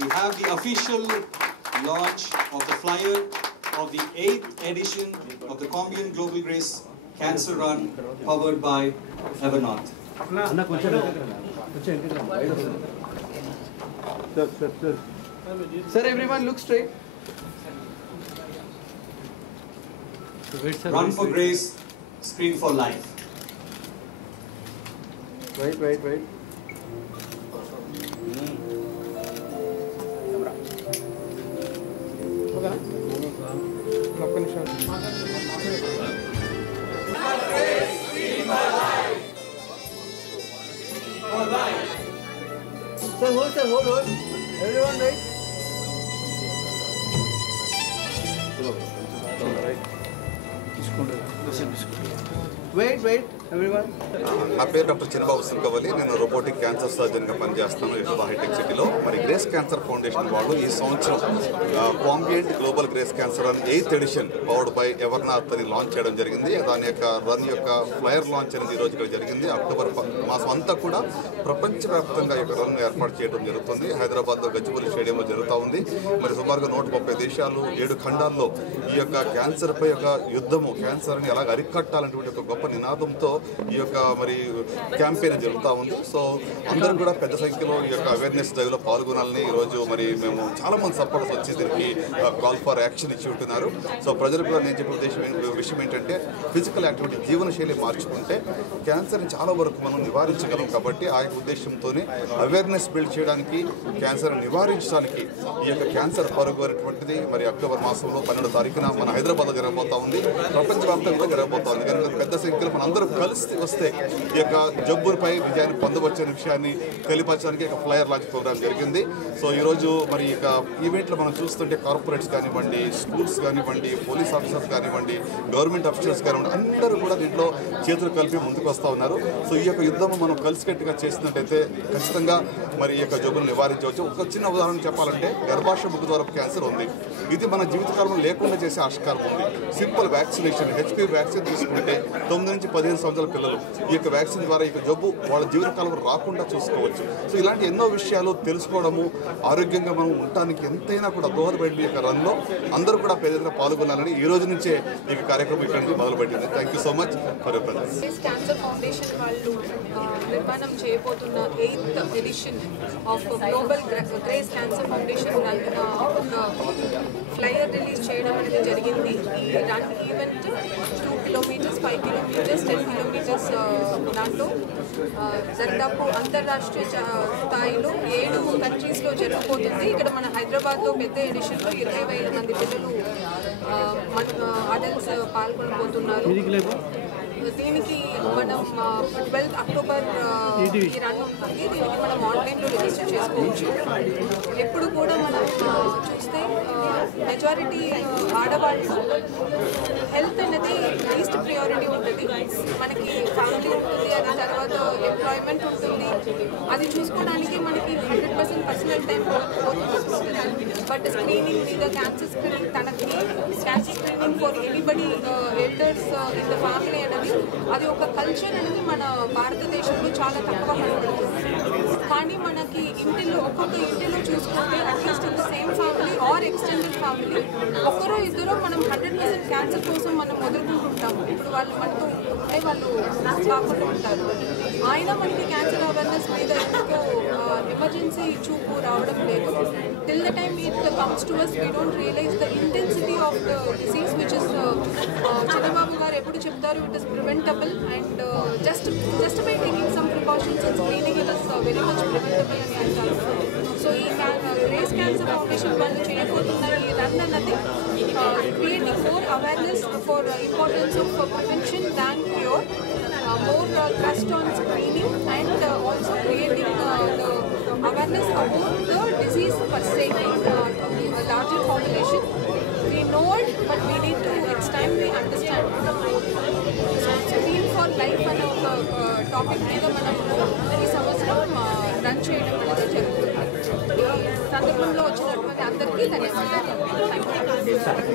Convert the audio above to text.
we have the official launch of the flyer of the 8th edition of the Combian Global Grace Cancer Run powered by Evernorth. Sir, everyone look straight. Run for Grace, Screen for Life. Wait. Sir, hold. Everyone right? Wait, everyone. నా పేరు doctor చిన్నబాబు సుంకవల్లి. నేను robotic cancer సర్జన్గా పనిచేస్తాను Yashoda hitech సిటీలో. మరి grace cancer foundation వాళ్ళు ఈ సంవత్సరం కాంబియంట్ global grace cancer run 8th edition powered by ఎవర్నాథ్ అని లాంచ్ చేయడం జరిగింది. దాని యొక్క రన్ యొక్క ఫ్లయర్ లాంచ్ అనేది ఈ రోజు ఇక్కడ జరిగింది. అక్టోబర్ మాసం అంతా కూడా ప్రపంచవ్యాప్తంగా ఈ యొక్క రన్ ఏర్పాటు చేయడం జరుగుతుంది. హైదరాబాద్లో గచ్చిబౌలి స్టేడియంలో జరుగుతూ ఉంది. మరి సుమారుగా 130 దేశాలు 7 ఖండాల్లో ఈ యొక్క క్యాన్సర్ పై యొక్క యుద్ధము, క్యాన్సర్ని ఎలాగ అరికట్టాలనేటువంటి ఒక గొప్ప నినాదంతో ఈ యొక్క మరి క్యాంపెయిన్ జరుగుతూ ఉంది. సో అందరూ కూడా పెద్ద సంఖ్యలో ఈ యొక్క అవేర్నెస్ డ్రైవ్లో పాల్గొనాలని ఈరోజు మరి మేము చాలా మంది సపోర్టర్స్ వచ్చి దీనికి కాల్ ఫర్ యాక్షన్ ఇచ్చి ఉంటున్నారు. సో ప్రజలు కూడా నేను చెప్పే విషయం ఏంటంటే ఫిజికల్ యాక్టివిటీ, జీవనశైలి మార్చుకుంటే క్యాన్సర్ని చాలా వరకు మనం నివారించగలం. కాబట్టి ఆ యొక్క ఉద్దేశంతోనే అవేర్నెస్ బిల్డ్ చేయడానికి, క్యాన్సర్ని నివారించడానికి ఈ యొక్క క్యాన్సర్ పరుగు అనేటువంటిది మరి అక్టోబర్ మాసంలో 12వ తారీఖున మన హైదరాబాద్లో జరగబోతా ఉంది. ప్రపంచవ్యాప్తంగా జరగబోతా ఉంది. కనుక పెద్ద సంఖ్యలో మనందరూ కలిసి వస్తే ఈ యొక్క జబ్బులపై విజయాన్ని పొందవచ్చనే విషయాన్ని తెలియపరచడానికి ఒక ఫ్లయర్ లాంచ్ ప్రోగ్రామ్ జరిగింది. సో ఈరోజు మరి ఇక ఈవెంట్లో మనం చూస్తుంటే కార్పొరేట్స్ కానివ్వండి, స్కూల్స్ కానివ్వండి, పోలీస్ ఆఫీసర్స్ కానివ్వండి, గవర్నమెంట్ అఫీషియల్స్ కానివ్వండి, అందరూ కూడా దీంట్లో చేతులు కలిపి ముందుకు వస్తూ ఉన్నారు. సో ఈ యొక్క యుద్ధం మనం కలిసికట్టుగా చేసినట్టయితే ఖచ్చితంగా మరి ఈ యొక్క జబ్బులు నివారించవచ్చు. ఒక చిన్న ఉదాహరణ చెప్పాలంటే గర్భాశయ ముఖ ద్వారపు క్యాన్సర్ ఉంది. ఇది మన జీవితకాలంలో లేకుండా చేసే ఆస్కారం ఉంది. సింపుల్ వ్యాక్సినేషన్, HPV వ్యాక్సిన్ తీసుకుంటే 9 నుంచి 15 సంవత్సరాల పిల్లలు ఈ యొక్క వ్యాక్సిన్ ద్వారా ఈ జబ్బు వాళ్ళ జీవితకాలంలో రాకుండా చూసుకోవచ్చు. సో ఇలాంటి ఎన్నో విషయాలు తెలుసుకోవడము, ఆరోగ్యంగా మనం ఉండటానికి ఎంతైనా కూడా దోహదపడే యొక్క రన్లో అందరూ కూడా పేదలుగా పాల్గొనాలని ఈ రోజు నుంచే ఈ కార్యక్రమం ఇక్కడ నుంచి మొదలుపెట్టింది. Thank you so much for your presence. Cancer foundation వాళ్ళు నిర్మాణం చేయబోతున్న 8th edition of global grace cancer foundation ఒక ఫ్లయర్ రిలీజ్ చేయడం అనేది జరిగింది. ఈ run event 2 kilometers, 5 kilometers, 10 kilometers దాంట్లో దాదాపు అంతర్రాష్ట్రీయ స్థాయిలో 7 కంట్రీస్లో జరగబోతుంది. ఇక్కడ మన హైదరాబాద్లో పెద్ద ఎడిషన్లో 20,000 మంది పిల్లలు అడల్ట్స్ పాల్గొనబోతున్నారు. దీనికి మనం 12th అక్టోబర్ ఈ రన్ ఉంటుంది. దీనికి మనం ఆన్లైన్లో రిజిస్టర్ చేసుకోవచ్చు. ఎప్పుడు కూడా మనం చూస్తే మెజారిటీ ఆడవాళ్ళు హెల్త్ అనేది లీస్ట్ ప్రియారిటీ ఉంటుంది. మనకి ఫ్యామిలీ ఉంటుంది, అది తర్వాత ఎంప్లాయ్మెంట్ ఉంటుంది. అది చూసుకోవడానికి మనకి 100% పర్సనల్ టైం పోతుంది. బట్ స్క్రీనింగ్ మీద క్యాన్సర్ స్క్రీనింగ్, తనకి cancer screening for anybody elders in the family అనేది అది ఒక కల్చర్ అనేది మన భారతదేశంలో చాలా తక్కువ కనబడుతుంది. కానీ మనకి ఇంటిలో ఒక్కొక్క ఇంటిలో చూసుకుంటే at least in the same family or extended family ఒక్కరో ఇద్దరు మనం 100% క్యాన్సర్ కోసం మనం వదులుకుంటుంటాము. ఇప్పుడు వాళ్ళు మనతో ఉంటే వాళ్ళు కాకుండా ఉంటారు. ఆయన మనకి క్యాన్సర్ అవేర్నెస్ మీద ఎందుకో ఎమర్జెన్సీ చూపు రావడం లేదు. Till the time it comes to us we don't realise the intensity of the disease which is Chandrababu garu ఎప్పుడు చెప్తారు it is preventable and just by taking some precautions and screening it is very much preventable అని అంటారు. So ఈ grace cancer foundation వాళ్ళు చేయబోతున్న ఈ run అన్నది creating more awareness for importance of prevention than cure, more trust on screening and also creating the awareness about the disease per se to a larger population. We know it, but we need to, it's time we understand. So Screen for Life అనే ఒక topic మీద మనం ఈ సంవత్సరం run చేయడం అనేది జరుగుతుంది. ఈ సందర్భంలో వచ్చినటువంటి అందరికీ ధన్యవాదాలు. Thank you.